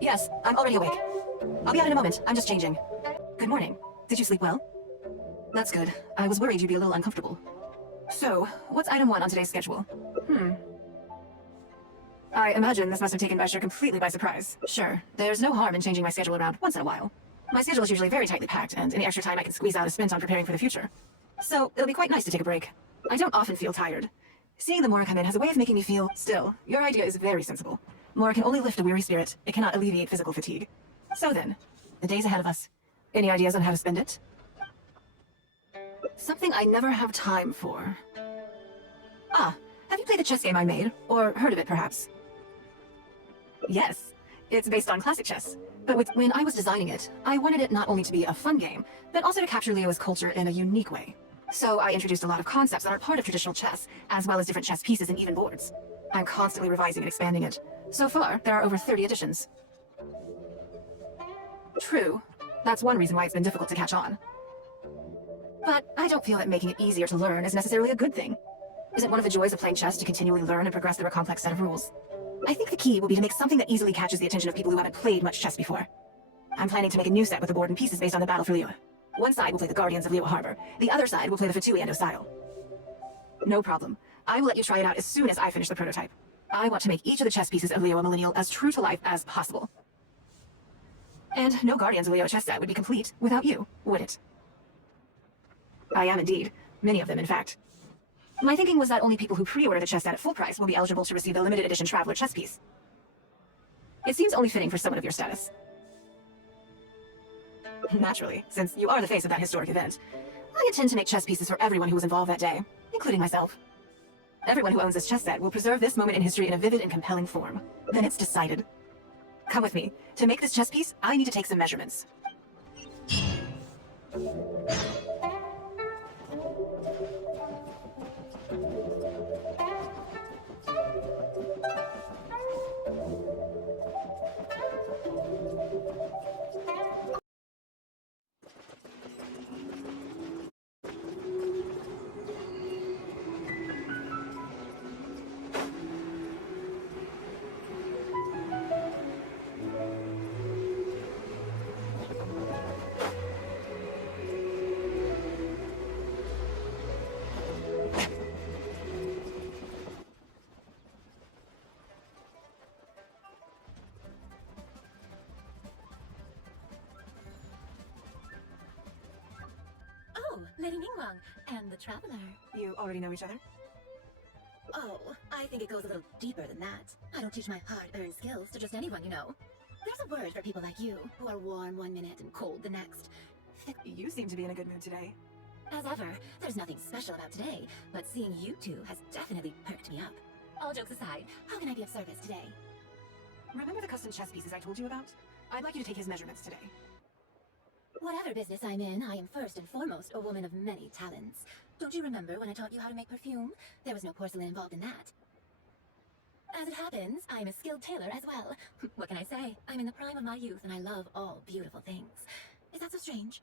Yes, I'm already awake. I'll be out in a moment. I'm just changing. Good morning. Did you sleep well? That's good. I was worried you'd be a little uncomfortable. So, what's item 1 on today's schedule? I imagine this must have taken Basher completely by surprise. Sure, there's no harm in changing my schedule around once in a while. My schedule is usually very tightly packed, and any extra time I can squeeze out is spent on preparing for the future. So, it'll be quite nice to take a break. I don't often feel tired. Seeing the Mora come in has a way of making me feel, still, your idea is very sensible. Mora can only lift a weary spirit. It cannot alleviate physical fatigue. So then, the day's ahead of us. Any ideas on how to spend it? Something I never have time for. Ah, have you played the chess game I made? Or heard of it, perhaps? Yes, it's based on classic chess. But when I was designing it, I wanted it not only to be a fun game, but also to capture Leo's culture in a unique way. So I introduced a lot of concepts that are part of traditional chess, as well as different chess pieces and even boards. I'm constantly revising and expanding it. So far, there are over 30 editions. True. That's one reason why it's been difficult to catch on. But I don't feel that making it easier to learn is necessarily a good thing. Isn't one of the joys of playing chess to continually learn and progress through a complex set of rules? I think the key will be to make something that easily catches the attention of people who haven't played much chess before. I'm planning to make a new set with the board and pieces based on the battle for Liyue. One side will play the Guardians of Liyue Harbor. The other side will play the Fatui Endo style. No problem. I will let you try it out as soon as I finish the prototype. I want to make each of the chess pieces of Liyue Millennial as true to life as possible. And no Guardians of Liyue chess set would be complete without you, would it? I am indeed. Many of them, in fact. My thinking was that only people who pre-order the chess set at full price will be eligible to receive the limited edition Traveler chess piece. It seems only fitting for someone of your status. Naturally, since you are the face of that historic event, I intend to make chess pieces for everyone who was involved that day, including myself. Everyone who owns this chess set will preserve this moment in history in a vivid and compelling form. Then it's decided. Come with me. To make this chess piece, I need to take some measurements. Lady Ningguang, and the Traveler. You already know each other? Oh, I think it goes a little deeper than that. I don't teach my hard-earned skills to just anyone, you know. There's a word for people like you, who are warm one minute and cold the next. You seem to be in a good mood today. As ever, there's nothing special about today, but seeing you two has definitely perked me up. All jokes aside, how can I be of service today? Remember the custom chess pieces I told you about? I'd like you to take his measurements today. Whatever business I'm in, I am first and foremost a woman of many talents. Don't you remember when I taught you how to make perfume? There was no porcelain involved in that. As it happens, I'm a skilled tailor as well. What can I say? I'm in the prime of my youth and I love all beautiful things. Is that so strange?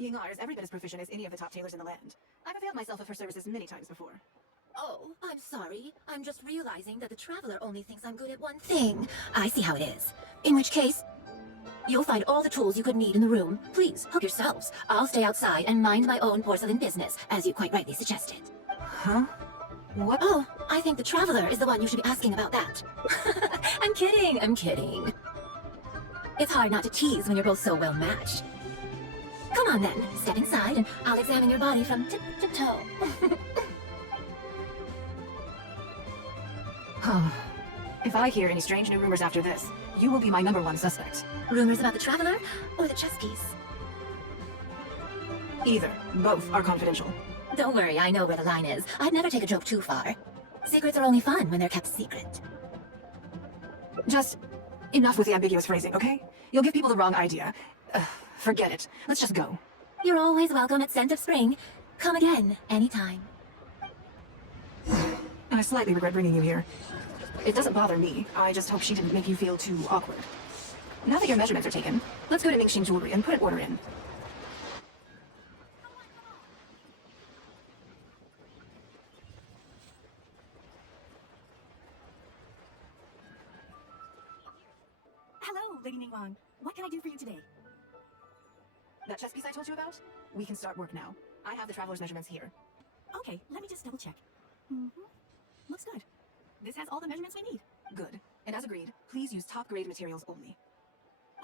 Yingar is every bit as proficient as any of the top tailors in the land. I've availed myself of her services many times before. Oh, I'm sorry. I'm just realizing that the Traveler only thinks I'm good at one thing. I see how it is. In which case, you'll find all the tools you could need in the room. Please, help yourselves. I'll stay outside and mind my own porcelain business, as you quite rightly suggested. Huh? What? Oh, I think the Traveler is the one you should be asking about that. I'm kidding. It's hard not to tease when you're both so well matched. Come on then, step inside and I'll examine your body from tip to toe. If I hear any strange new rumors after this, you will be my #1 suspect. Rumors about the Traveler or the chess piece? Either. Both are confidential. Don't worry, I know where the line is. I'd never take a joke too far. Secrets are only fun when they're kept secret. Just enough with the ambiguous phrasing, okay? You'll give people the wrong idea. Forget it. Let's just go. You're always welcome at Scent of Spring. Come again, anytime. I slightly regret bringing you here. It doesn't bother me. I just hope she didn't make you feel too awkward. Now that your measurements are taken, let's go to Ningxing Jewelry and put an order in. Hello, Lady Ningguang. What can I do for you today? That chess piece I told you about? We can start work now. I have the traveler's measurements here. Okay, let me just double check. Looks good. This has all the measurements we need. Good. And as agreed, please use top-grade materials only.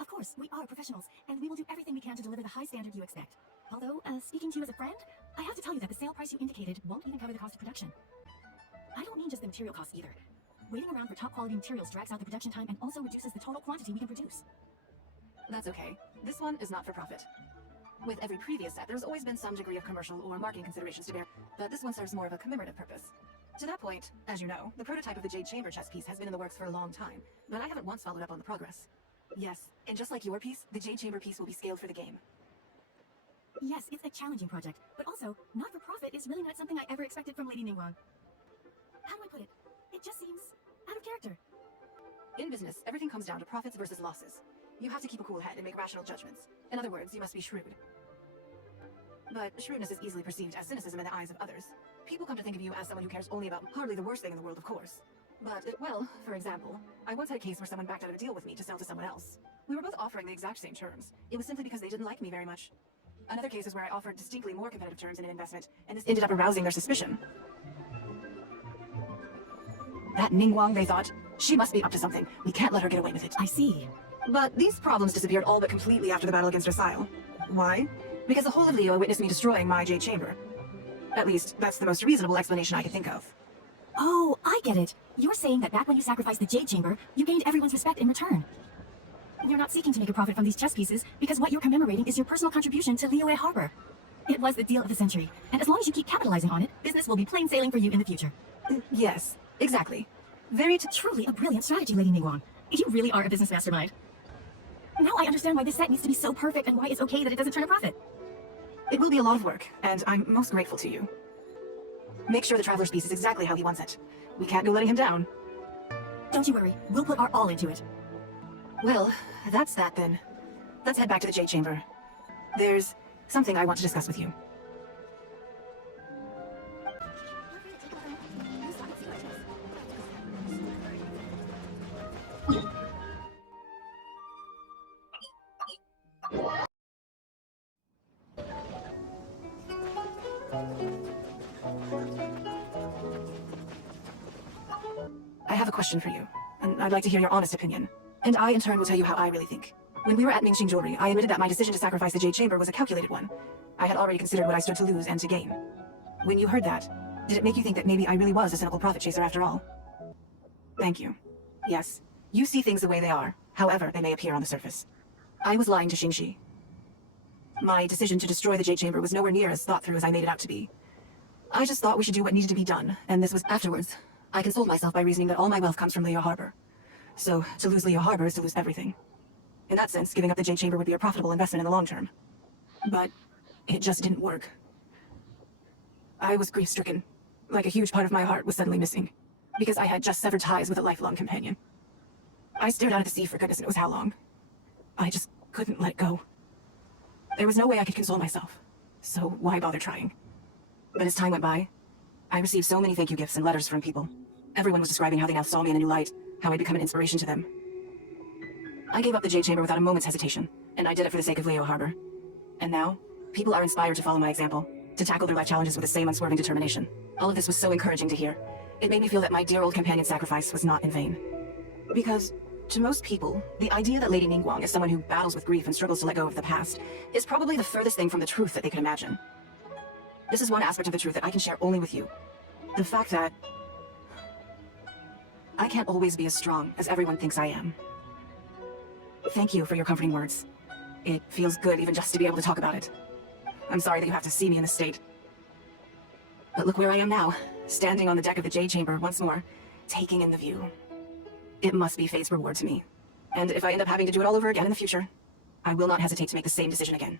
Of course, we are professionals, and we will do everything we can to deliver the high standard you expect. Although, speaking to you as a friend, I have to tell you that the sale price you indicated won't even cover the cost of production. I don't mean just the material costs either. Waiting around for top-quality materials drags out the production time and also reduces the total quantity we can produce. That's okay. This one is not for profit. With every previous set, there's always been some degree of commercial or marketing considerations to bear, but this one serves more of a commemorative purpose. To that point, as you know, the prototype of the Jade Chamber chess piece has been in the works for a long time, but I haven't once followed up on the progress. Yes, and just like your piece, the Jade Chamber piece will be scaled for the game. Yes, it's a challenging project, but also, not for profit is really not something I ever expected from Lady Ningguang. How do I put it? It just seems out of character. In business, everything comes down to profits versus losses. You have to keep a cool head and make rational judgments. In other words, you must be shrewd. But shrewdness is easily perceived as cynicism in the eyes of others. People come to think of you as someone who cares only about hardly the worst thing in the world, of course. But, well, for example, I once had a case where someone backed out of a deal with me to sell to someone else. We were both offering the exact same terms. It was simply because they didn't like me very much. Another case is where I offered distinctly more competitive terms in an investment, and this ended up arousing their suspicion. That Ningguang, they thought, she must be up to something. We can't let her get away with it. I see. But these problems disappeared all but completely after the battle against Versailles. Why? Because the whole of Leo witnessed me destroying my Jade Chamber. At least, that's the most reasonable explanation I could think of. Oh, I get it. You're saying that back when you sacrificed the Jade Chamber, you gained everyone's respect in return. You're not seeking to make a profit from these chess pieces, because what you're commemorating is your personal contribution to Liyue Harbor. It was the deal of the century, and as long as you keep capitalizing on it, business will be plain sailing for you in the future. Yes, exactly. Truly a brilliant strategy, Lady Ningguang. You really are a business mastermind. Now I understand why this set needs to be so perfect and why it's okay that it doesn't turn a profit. It will be a lot of work, and I'm most grateful to you. Make sure the Traveler's piece is exactly how he wants it. We can't go letting him down. Don't you worry, we'll put our all into it. Well, that's that then. Let's head back to the Jade Chamber. There's something I want to discuss with you. I have a question for you, and I'd like to hear your honest opinion. And I, in turn, will tell you how I really think. When we were at Ningxing Jewelry, I admitted that my decision to sacrifice the Jade Chamber was a calculated one. I had already considered what I stood to lose and to gain. When you heard that, did it make you think that maybe I really was a cynical profit chaser after all? Thank you. Yes, you see things the way they are, however they may appear on the surface. I was lying to Xingxi. My decision to destroy the Jade Chamber was nowhere near as thought through as I made it out to be. I just thought we should do what needed to be done, and this was afterwards. I consoled myself by reasoning that all my wealth comes from Liyue Harbor. So, to lose Liyue Harbor is to lose everything. In that sense, giving up the Jade Chamber would be a profitable investment in the long term. But it just didn't work. I was grief-stricken, like a huge part of my heart was suddenly missing, because I had just severed ties with a lifelong companion. I stared out at the sea for goodness knows how long. I just couldn't let it go. There was no way I could console myself, so why bother trying? But as time went by, I received so many thank you gifts and letters from people. Everyone was describing how they now saw me in a new light, how I'd become an inspiration to them. I gave up the Jade Chamber without a moment's hesitation, and I did it for the sake of Liyue Harbor. And now, people are inspired to follow my example, to tackle their life challenges with the same unswerving determination. All of this was so encouraging to hear. It made me feel that my dear old companion's sacrifice was not in vain. Because, to most people, the idea that Lady Ningguang is someone who battles with grief and struggles to let go of the past is probably the furthest thing from the truth that they could imagine. This is one aspect of the truth that I can share only with you. The fact that I can't always be as strong as everyone thinks I am. Thank you for your comforting words. It feels good even just to be able to talk about it. I'm sorry that you have to see me in this state. But look where I am now, standing on the deck of the Jade Chamber once more, taking in the view. It must be fate's reward to me. And if I end up having to do it all over again in the future, I will not hesitate to make the same decision again.